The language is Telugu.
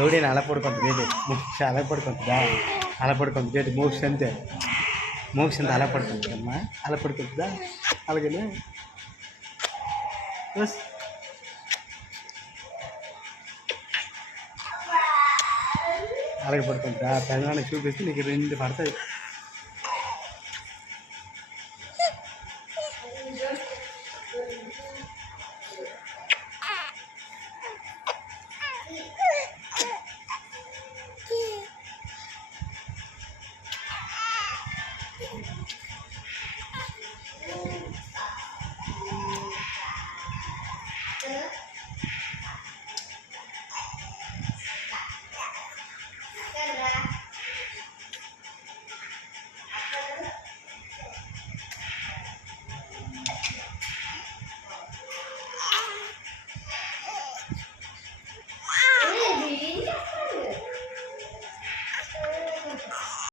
ఎవడైనా అలా పడుకుంటుంది అలా పడుకుంటుందా అలా పడుకుంటుంది మోక్ష అంతే మోక్ష అంతా అలా పడుకుంటుంది అమ్మా అలా పడుకుంటుందా అలాగనే అలాగే పడుకుంటుందా తెలంగాణ చూపిస్తే నీకు 2 పడతాయి